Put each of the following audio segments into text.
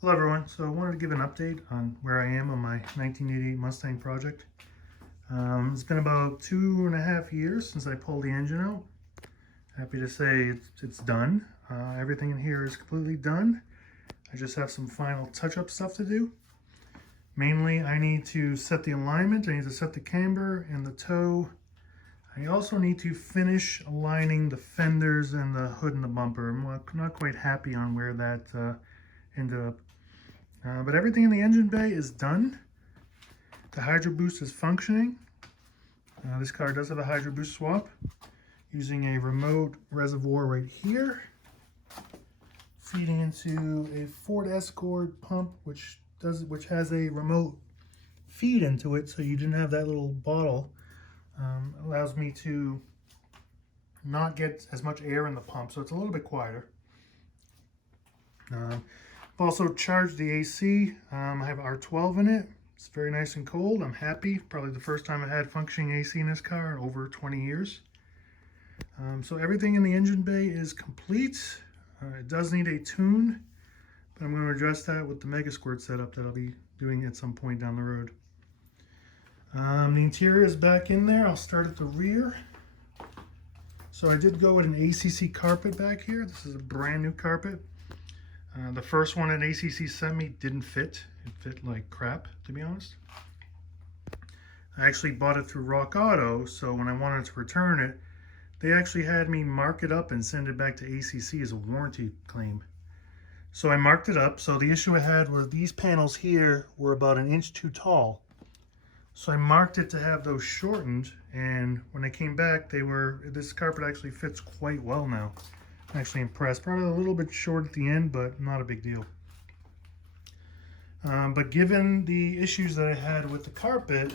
Hello everyone, so I wanted to give an update on where I am on my 1988 Mustang project. It's been about 2.5 years since I pulled the engine out. Happy to say it's done. Everything in here is completely done. I just have some final touch-up stuff to do. Mainly I need to set the alignment, I need to set the camber and the toe. I also need to finish aligning the fenders and the hood and the bumper. I'm not quite happy on where that ended up. But everything in the engine bay is done. The hydro boost is functioning. This car does have a hydro boost swap using a remote reservoir right here, feeding into a Ford Escort pump, which has a remote feed into it, so you didn't have that little bottle. Allows me to not get as much air in the pump, so it's a little bit quieter. I've also charged the AC. I have R12 in it. It's very nice and cold. I'm happy. Probably the first time I had functioning AC in this car in over 20 years. So everything in the engine bay is complete. It does need a tune, but I'm going to address that with the Mega Squirt setup that I'll be doing at some point down the road. The interior is back in there. I'll start at the rear. So I did go with an ACC carpet back here. This is a brand new carpet. The first one that ACC sent me didn't fit. It fit like crap, to be honest. I actually bought it through Rock Auto, so when I wanted to return it, they actually had me mark it up and send it back to ACC as a warranty claim. So I marked it up. So the issue I had was these panels here were about 1 inch too tall. So I marked it to have those shortened, and when they came back, this carpet actually fits quite well now. I'm actually impressed. Probably a little bit short at the end, but not a big deal. But given the issues that I had with the carpet,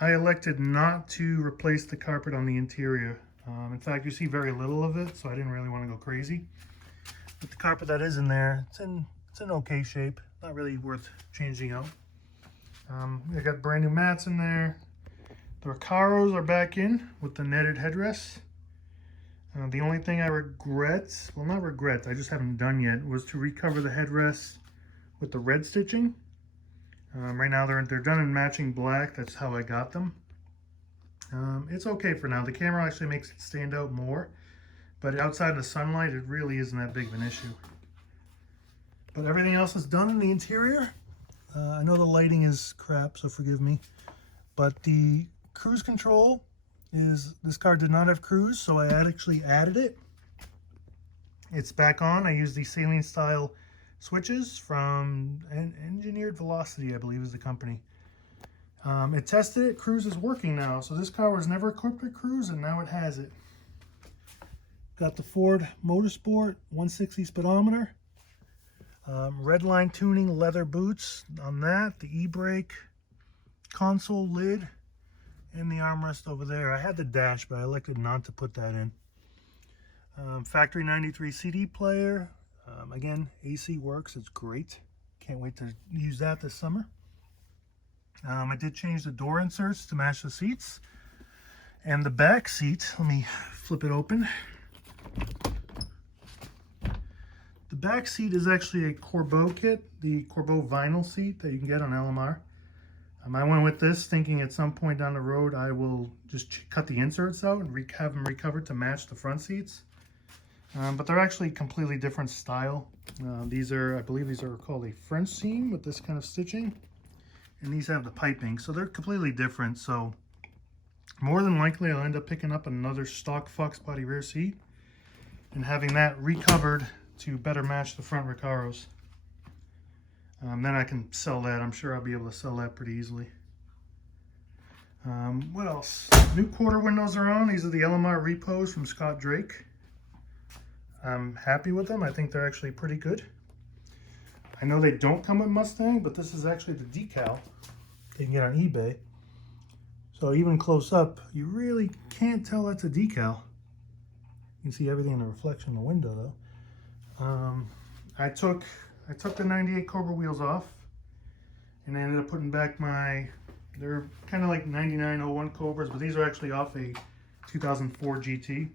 I elected not to replace the carpet on the interior. In fact, you see very little of it, so I didn't really want to go crazy. But the carpet that is in there, it's in okay shape. Not really worth changing out. I got brand new mats in there. The Recaros are back in with the netted headrests. The only thing I regret, well, not regret, I just haven't done yet, was to recover the headrests with the red stitching. Right now they're done in matching black. That's how I got them. It's okay for now. The camera actually makes it stand out more, but outside in the sunlight, it really isn't that big of an issue. But everything else is done in the interior. I know the lighting is crap, so forgive me. But the cruise control this car did not have cruise, so I actually added it. It's back on. I use these saline style switches from Engineered Velocity, I believe is the company. It tested it. Cruise is working now. So this car was never equipped with cruise, and now it has it. Got the Ford Motorsport 160 speedometer. Red line tuning, leather boots on that, the e-brake, console lid, and the armrest over there. I had the dash, but I elected not to put that in. Factory 93 CD player. Again, AC works, it's great. Can't wait to use that this summer. I did change the door inserts to match the seats. And the back seat, let me flip it open. The back seat is actually a Corbeau kit, the Corbeau vinyl seat that you can get on LMR. I went with this thinking at some point down the road I will just cut the inserts out and have them recovered to match the front seats. But they're actually completely different style. I believe these are called a French seam with this kind of stitching. And these have the piping, so they're completely different. So more than likely I'll end up picking up another stock Fox body rear seat and having that recovered to better match the front Recaros. Then I can sell that. I'm sure I'll be able to sell that pretty easily. What else? New quarter windows are on. These are the LMR repos from Scott Drake. I'm happy with them. I think they're actually pretty good. I know they don't come with Mustang, but this is actually the decal you can get on eBay. So even close up, you really can't tell that's a decal. You can see everything in the reflection in the window though. I took the 98 Cobra wheels off, and I ended up putting back they're kind of like 9901 Cobras, but these are actually off a 2004 GT.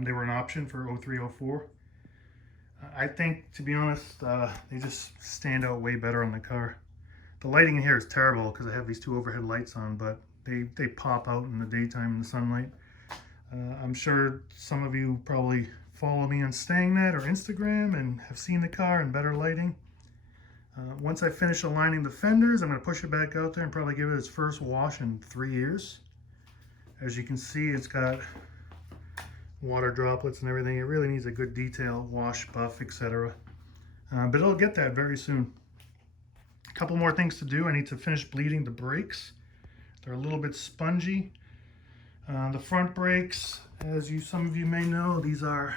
They were an option for 03, 04. I think, to be honest, they just stand out way better on the car. The lighting in here is terrible because I have these two overhead lights on, but they pop out in the daytime in the sunlight. I'm sure some of you probably follow me on StangNet or Instagram and have seen the car in better lighting. Once I finish aligning the fenders, I'm going to push it back out there and probably give it its first wash in 3 years. As you can see, it's got water droplets and everything. It really needs a good detail, wash, buff, etc. But it'll get that very soon. A couple more things to do. I need to finish bleeding the brakes. They're a little bit spongy. The front brakes, as some of you may know, these are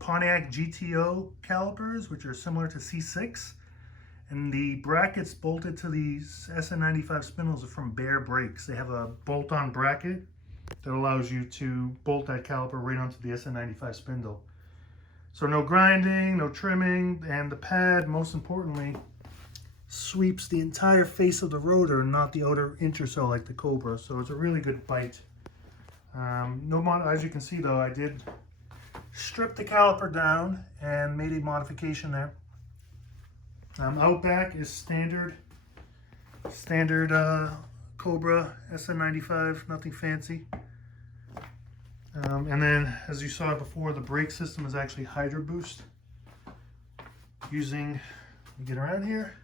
Pontiac GTO calipers, which are similar to C6. And the brackets bolted to these SN95 spindles are from Bear Brakes. They have a bolt-on bracket that allows you to bolt that caliper right onto the SN95 spindle. So no grinding, no trimming, and the pad, most importantly, sweeps the entire face of the rotor, not the outer intercell like the Cobra. So it's a really good bite. As you can see though, I did strip the caliper down and made a modification there. Out back is standard Cobra SN95, nothing fancy. And then, as you saw before, the brake system is actually Hydro Boost. Using, get around here,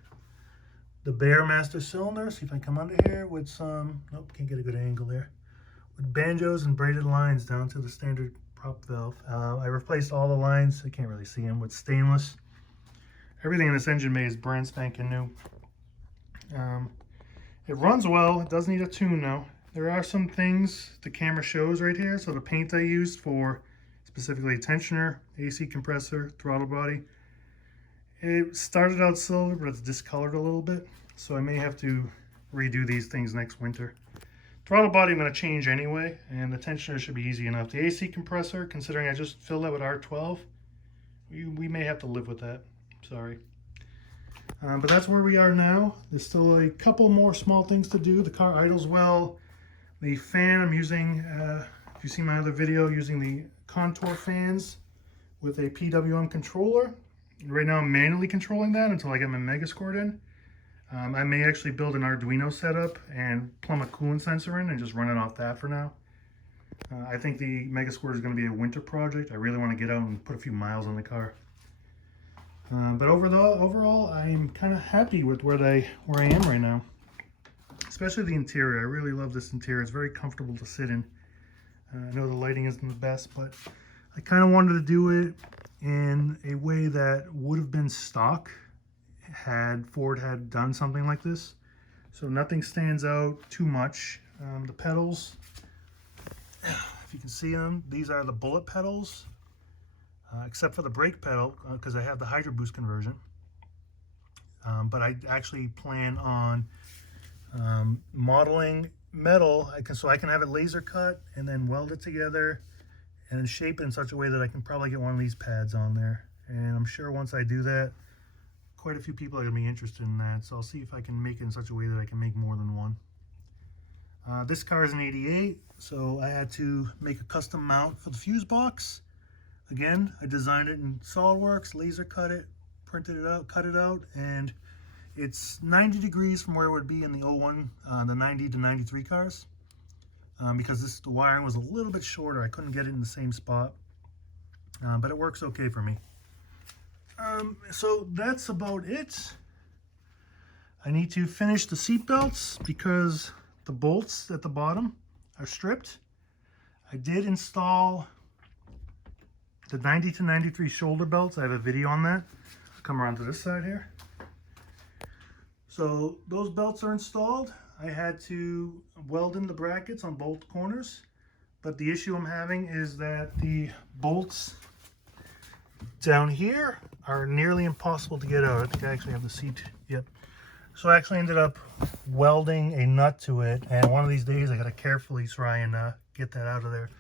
the Bear Master cylinder. See if I can come under here with some, nope, can't get a good angle there. With banjos and braided lines down to the standard prop valve. I replaced all the lines, I can't really see them, with stainless. Everything in this engine bay is brand spanking new. It runs well. It does need a tune though. There are some things the camera shows right here. So the paint I used for specifically tensioner, AC compressor, throttle body. It started out silver, but it's discolored a little bit. So I may have to redo these things next winter. Throttle body I'm going to change anyway, and the tensioner should be easy enough. The AC compressor, considering I just filled that with R12, we may have to live with that. Sorry. But that's where we are now. There's still a couple more small things to do. The car idles well. The fan I'm using, if you see my other video, using the contour fans with a PWM controller. Right now I'm manually controlling that until I get my Megasquirt in. I may actually build an Arduino setup and plumb a coolant sensor in and just run it off that for now. I think the Megasquirt is going to be a winter project. I really want to get out and put a few miles on the car. But overall, I'm kind of happy with where I am right now. Especially the interior. I really love this interior. It's very comfortable to sit in. I know the lighting isn't the best, but I kind of wanted to do it in a way that would have been stock had Ford had done something like this. So nothing stands out too much. The pedals, if you can see them, these are the bullet pedals. Except for the brake pedal, because I have the Hydro Boost conversion. But I actually plan on modeling metal, so I can have it laser cut and then weld it together and then shape it in such a way that I can probably get one of these pads on there. And I'm sure once I do that, quite a few people are going to be interested in that. So I'll see if I can make it in such a way that I can make more than one. This car is an 88, so I had to make a custom mount for the fuse box. Again, I designed it in SolidWorks, laser cut it, printed it out, cut it out, and it's 90 degrees from where it would be in the 01, the 90 to 93 cars. Because the wiring was a little bit shorter, I couldn't get it in the same spot. But it works okay for me. So that's about it. I need to finish the seat belts because the bolts at the bottom are stripped. I did install the 90 to 93 shoulder belts. I have a video on that. I'll come around to this side here. So those belts are installed. I had to weld in the brackets on both corners, but the issue I'm having is that the bolts down here are nearly impossible to get out. I think I actually have the seat. Yep. So I actually ended up welding a nut to it, and one of these days I got to carefully try and get that out of there.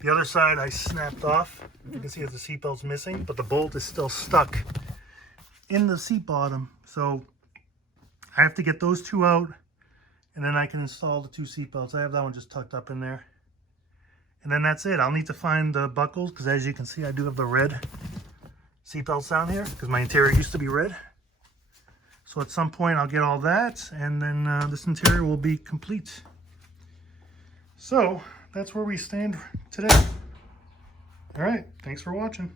The other side I snapped off. You can see that the seat belt's missing, but the bolt is still stuck in the seat bottom. So I have to get those two out, and then I can install the two seat belts. I have that one just tucked up in there. And then that's it. I'll need to find the buckles, because as you can see, I do have the red seatbelts down here because my interior used to be red. So at some point I'll get all that, and then this interior will be complete. So that's where we stand today. All right, thanks for watching.